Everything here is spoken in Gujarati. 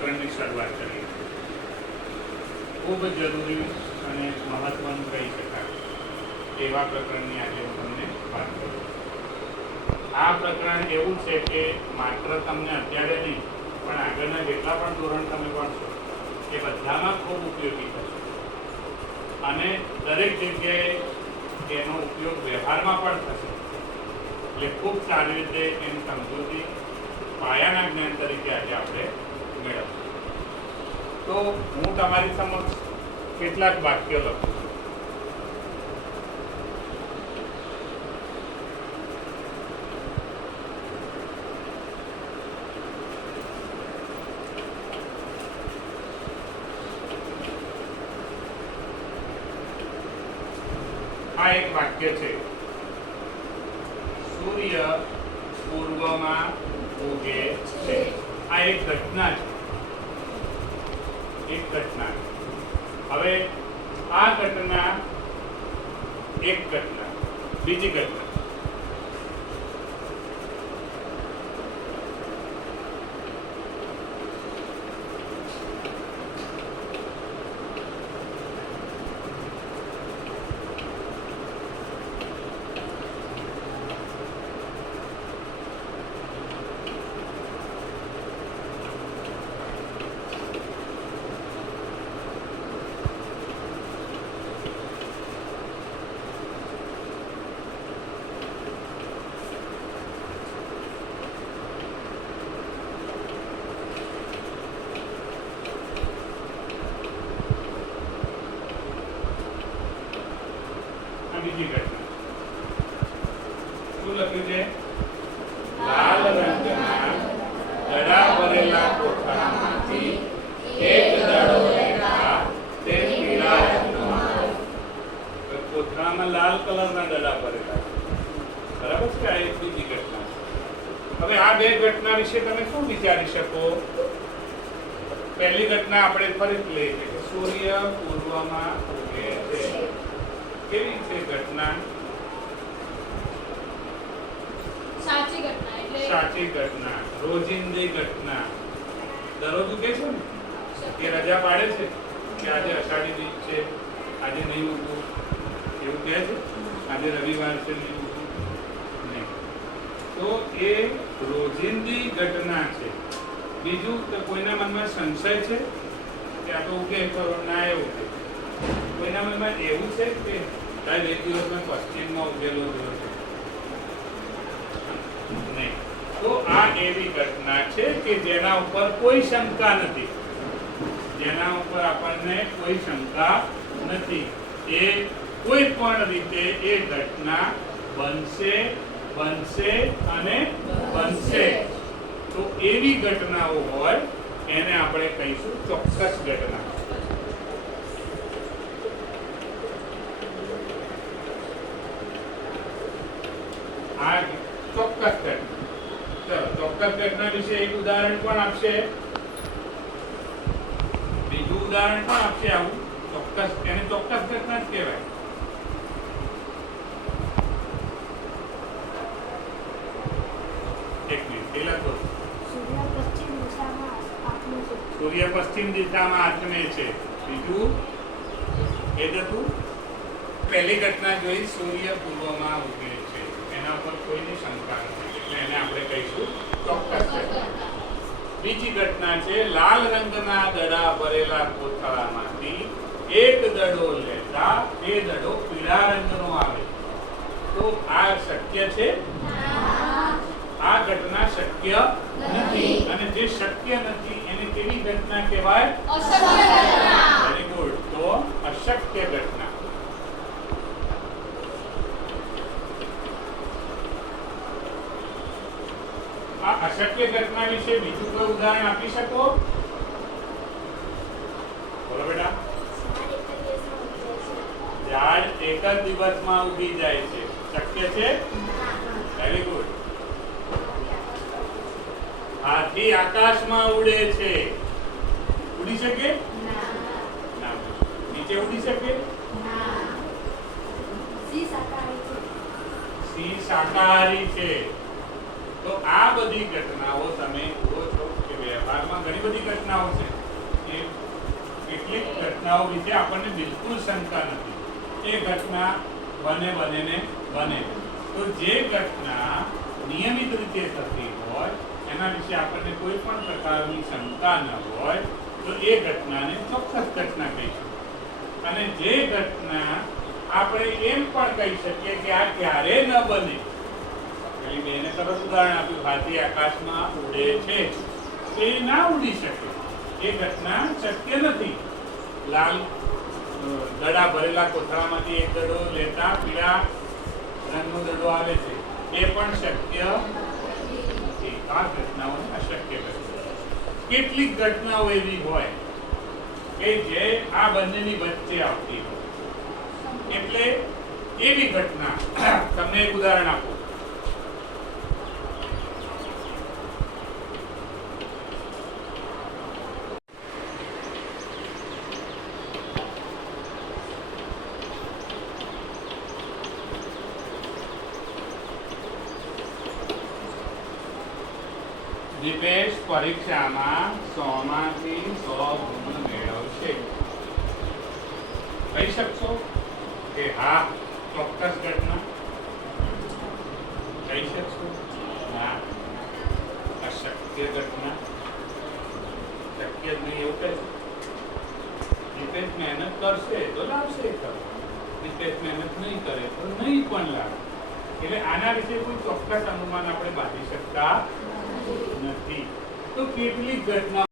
પ્રકરણની શરૂઆત કરીએ. ખૂબ જરૂરી અને મહત્વનું કહી શકાય એવા પ્રકરણની આજે હું તમને વાત કરું. આ પ્રકરણ એવું છે કે માત્ર તમને અત્યારે નહીં પણ આગળના જેટલા પણ ધોરણ તમે ભણશો એ બધામાં ખૂબ ઉપયોગી થશે અને દરેક જગ્યાએ એનો ઉપયોગ વ્યવહારમાં પણ થશે. એટલે ખૂબ સારી રીતે એની સમજૂતી પાયાના જ્ઞાન તરીકે આજે આપણે મેળવશું. તો હું તમારી સમક્ષ કેટલાક વાક્યો લખું છું. આ એક વાક્ય છે, સૂર્ય પૂર્વમાં ઉગે છે. આ એક ઘટના છે, એક ઘટના. હવે આ ઘટના એક ઘટના, બીજી ઘટના. બીજી ઘટના શું લખ્યું છે? લાલ રંગના દડા ભરેલા કોથળામાંથી એક દડો લેતા તે પીળા રંગનો આવ્યો. કોથળામાં લાલ કલરના દડા ભરેલા, બરાબર છે. આ એક બીજી ઘટના. હવે આ બે ઘટના વિશે તમે શું વિચારી શકો? પહેલી ઘટના આપણે ફરીથી લઈએ કે સૂર્ય પૂર્વમાં ઉગે છે. કેવી છે ઘટના? સાચી ઘટના. એટલે સાચી ઘટના, રોજિંદી ઘટના. દરરોજ ઉગે છે ને, કે રજા પાડે છે કે આજે અષાઢી બીજ છે, આજે નહીં ઉગવું એવું કહે છે, આજે રવિવાર છે નહીં ઉગવું નહીં. તો એ રોજિંદી ઘટના છે. બીજું કે કોઈના મનમાં સંશય છે કે આ તો ઉગે ખરો ના એવું છે? કોઈના મનમાં એવું છે કે સાહેબ એક દિવસ મેં પશ્ચિમમાં ઉગેલો જોયો છે? નહીં. તો આ એવી ઘટના છે કે જેના ઉપર કોઈ શંકા નથી, જેના ઉપર આપણને કોઈ શંકા નથી. એ કોઈ પણ રીતે એ ઘટના બનશે, બનશે અને બનશે. તો એવી ઘટનાઓ હોય એને આપણે કહીશું ચોક્કસ ઘટના. આ ચોક્કસ ઘટના. ચલો, ચોક્કસ ઘટના વિશે એક ઉદાહરણ પણ આપશે, બીજું ઉદાહરણ પણ આપશે. આવું ચોક્કસ, એને ચોક્કસ ઘટના જ કહેવાય. એક મિનિટ પેલા તો સૂર્ય પશ્ચિમ દિશામાં આથમે છે. બીજું એ જ હતું. પહેલી ઘટના જોઈ, સૂર્ય પૂર્વમાં ઉગે છે, એના ઉપર કોઈની શંકા નથી, એટલે એને આપણે કહીશું ચોક્કસ ઘટના. બીજી ઘટના છે, લાલ રંગના દડા ભરેલા કોથળામાંથી એક દડો લેતા તે દડો પીળા રંગનો આવે. તો આ શક્ય છે? આ ઘટના શક્ય નથી. અને જે શક્ય નથી એને કેવી ઘટના કહેવાય? અશક્ય ઘટના. Very good. તો અશક્ય ઘટના. આ અશક્ય ઘટના વિશે બીજું કોઈ ઉદાહરણ આપી શકો? બોલો બેટા. ઝાડ એક જ દિવસમાં ઉગી જાય છે, શક્ય છે? Very good. હાથી આકાશમાં ઉડે છે, ઉડી શકે? ના. નીચે ઉડી શકે? સિંહ શાકાહારી છે. તો આ બધી ઘટનાઓ તમે જુઓ છો કે વ્યવહારમાં ઘણી બધી ઘટનાઓ છે. એ કેટલીક ઘટનાઓ વિશે આપણને બિલકુલ શંકા નથી. એ ઘટના બને. તો જે ઘટના નિયમિત રીતે થતી હોય એના વિશે આપણને કોઈ પણ પ્રકારની શંકા ન હોય તો એ ઘટનાને ચોક્કસ ઘટના કહીશું. અને જે ઘટના આપણે એમ પણ કહી શકીએ કે આ ક્યારે ન બને, પેલી બેને સરસ ઉદાહરણ આપ્યું, હાથી આકાશમાં ઉડે છે, એ ના ઉડી શકે. એ ઘટના શક્ય નથી. લાલ દડા ભરેલા કોથળામાંથી એક દડો લેતા પીળા રંગનો દડો આવે છે, એ પણ શક્ય નથી. આ ઘટનાઓને અશક્ય કહે. કેટલીક ઘટનાઓ એવી હોય કે જે આ બંનેની વચ્ચે આવતી હોય. એટલે એવી ઘટના તમને એક ઉદાહરણ આપું. દિપેશ પરીક્ષામાં 100 માંથી 100 ગુણ મેળવશે. કહી શકશો કે હા ચોક્કસ ઘટના? કહી શકશો? ના, અશક્ય ઘટના. શક્ય જ નહીં એવું કહેશો. દિપેશ મહેનત કરશે તો લાવશે ખરો, દિપેશ મહેનત નહીં કરે તો નહીં પણ લાવે. એટલે આના વિશે કોઈ ચોક્કસ અનુમાન આપણે બાંધી શકતા નથી. તો કેટલીક ઘટના